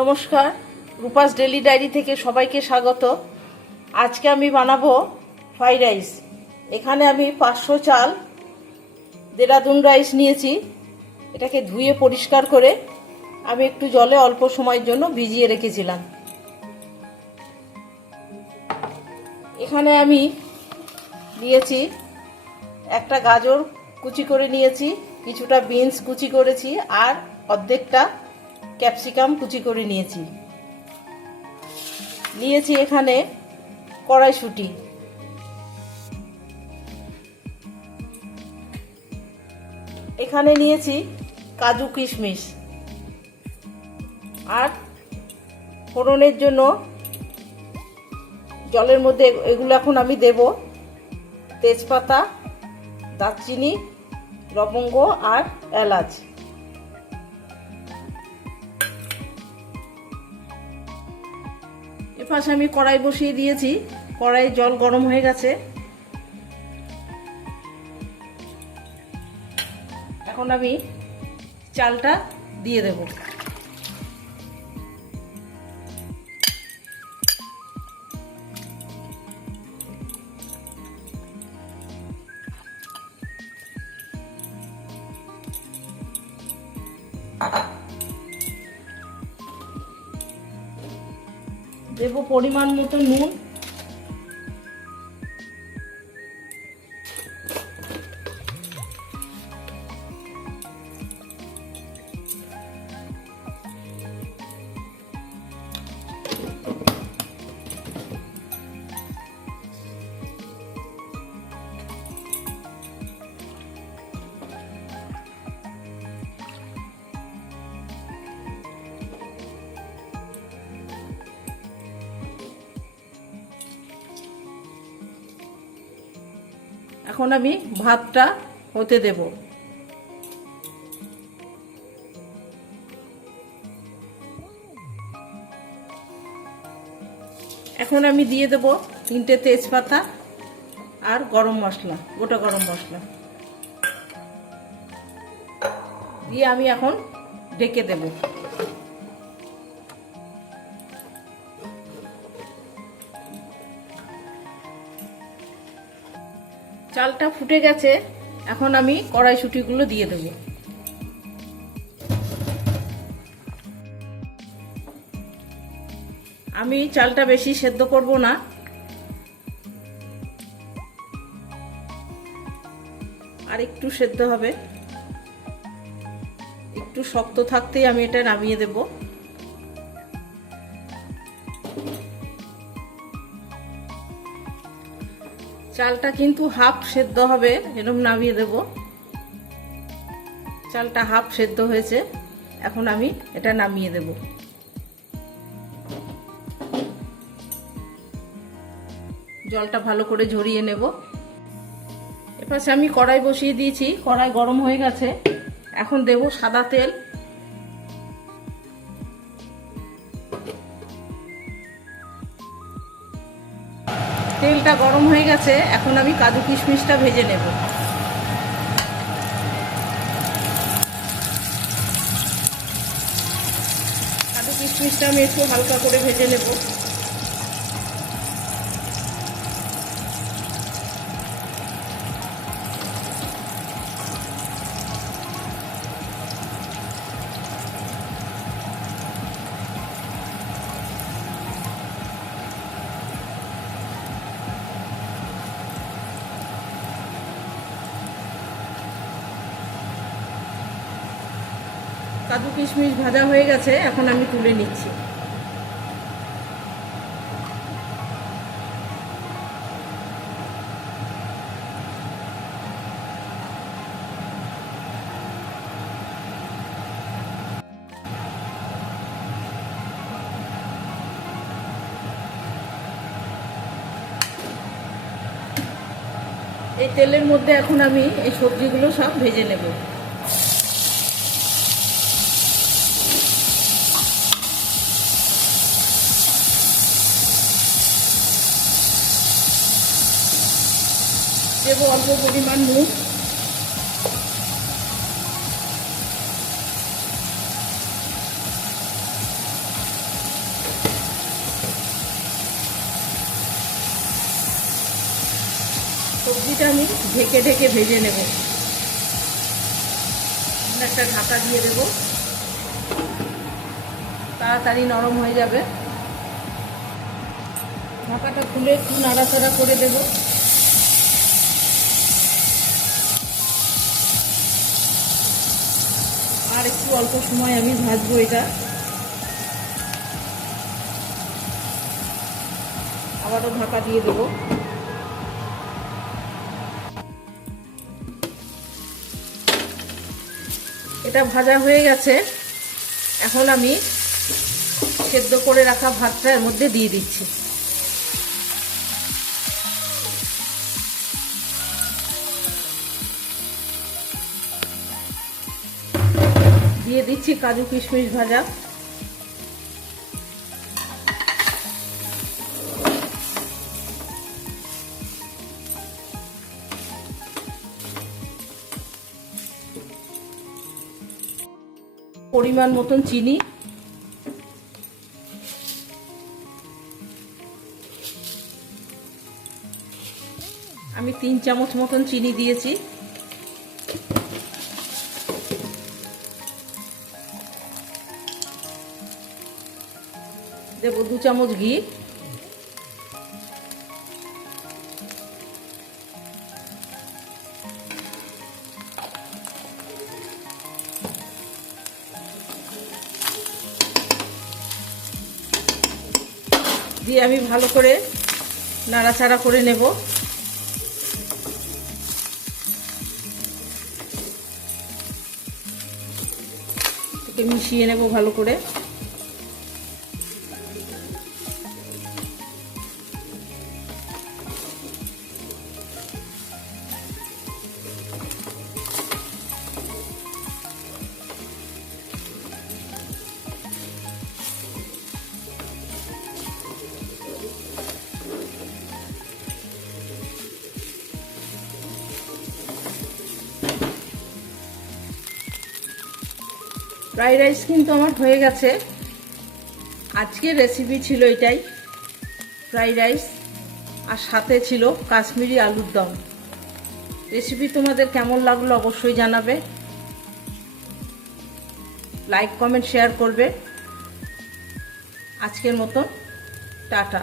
নমস্কার, Rupa's daily diary থেকে সবাইকে স্বাগত। আজকে আমি বানাবো ফ্রাইড রাইস। এখানে আমি 500 চাল দেরাদুন রাইস নিয়েছি। এটাকে ধুয়ে পরিষ্কার করে আমি একটু জলে অল্প সময়ের জন্য ভিজিয়ে রেখেছিলাম। এখানে আমি নিয়েছি একটা গাজর কুচি করে নিয়েছি, কিছুটা বিনস কুচি করেছি, আর অর্ধেকটা ক্যাপসিকাম কুচি করে নিয়েছি এখানে কড়াইশুঁটি, এখানে নিয়েছি কাজু কিশমিশ, আর ফোড়নের জন্য জলের মধ্যে এগুলো এখন আমি দেব তেজপাতা, দারচিনি, লবঙ্গ আর এলাচ। এপাশে আমি কড়াই বসিয়ে দিয়েছি, কড়াইয়ে জল গরম হয়ে গেছে। এখন আমি চালটা দিয়ে দেব। দেব পরিমাণ মতো নুন, এখন আমি ভাতটা হতে দেব। এখন আমি দিয়ে দেব 3টে তেজপাতা আর গরম মশলা, গোটা গরম মশলা দিয়ে আমি এখন ঢেকে দেব। চালটা ফুটে গেছে, এখন আমি কড়াইশুঁটিগুলো দিয়ে দেব। আমি চালটা বেশি সেদ্ধ করব না, আর একটু সেদ্ধ হবে, একটু শক্ত থাকতেই আমি এটা নামিয়ে দেব। চালটা কিন্তু হাফ সেদ্ধ হবে, এরকম নামিয়ে দেব। চালটা হাফ সেদ্ধ হয়েছে, এখন আমি এটা নামিয়ে দেব। জলটা ভালো করে ঝরিয়ে নেব। এপাশে আমি কড়াই বসিয়ে দিয়েছি, কড়াই গরম হয়ে গেছে। এখন দেব সাদা তেল, তেলটা গরম হয়ে গেছে। এখন আমি কাজু কিশমিশটা ভেজে নেব। কাজু কিশমিশটা আমি একটু হালকা করে ভেজে নেব। কাজু কিশমিশ ভাজা হয়ে গেছে, এখন আমি তুলে নিচ্ছি। এই তেলের মধ্যে এখন আমি এই সবজিগুলো সব ভেজে নেব। দেব অল্প পরিমাণ নুন, সবজিটা আমি ঢেকে ঢেকে ভেজে নেব। একটা ঢাকা দিয়ে দেব, তাড়াতাড়ি নরম হয়ে যাবে। ঢাকাটা খুলে একটু নাড়াচাড়া করে দেব। আর একটু অল্প সময় আমি ভাজবো এটা। আবারও ঢাকা দিয়ে দেব। এটা ভাজা হয়ে গেছে। এখন আমি সেদ্ধ করে রাখা ভাতটা এর মধ্যে দিয়ে দিচ্ছি। দিয়ে দিচ্ছি কাজু কিশমিশ ভাজা। পরিমাণ মতন চিনি, আমি 3 চামচ মতন চিনি দিয়েছি। দেব 2 চামচ ঘি। দিয়ে আমি ভালো করে নাড়াচাড়া করে নেব। একে মিশিয়ে নেব ভালো করে। ফ্রাইড রাইস কিন্তু আমার হয়ে গেছে। আজকের রেসিপি ছিল এটাই, ফ্রাইড রাইস, আর সাথে ছিল কাশ্মীরি আলুর দম। রেসিপি তোমাদের কেমন লাগলো অবশ্যই জানাবে। লাইক কমেন্ট শেয়ার করবে। আজকের মতো টাটা।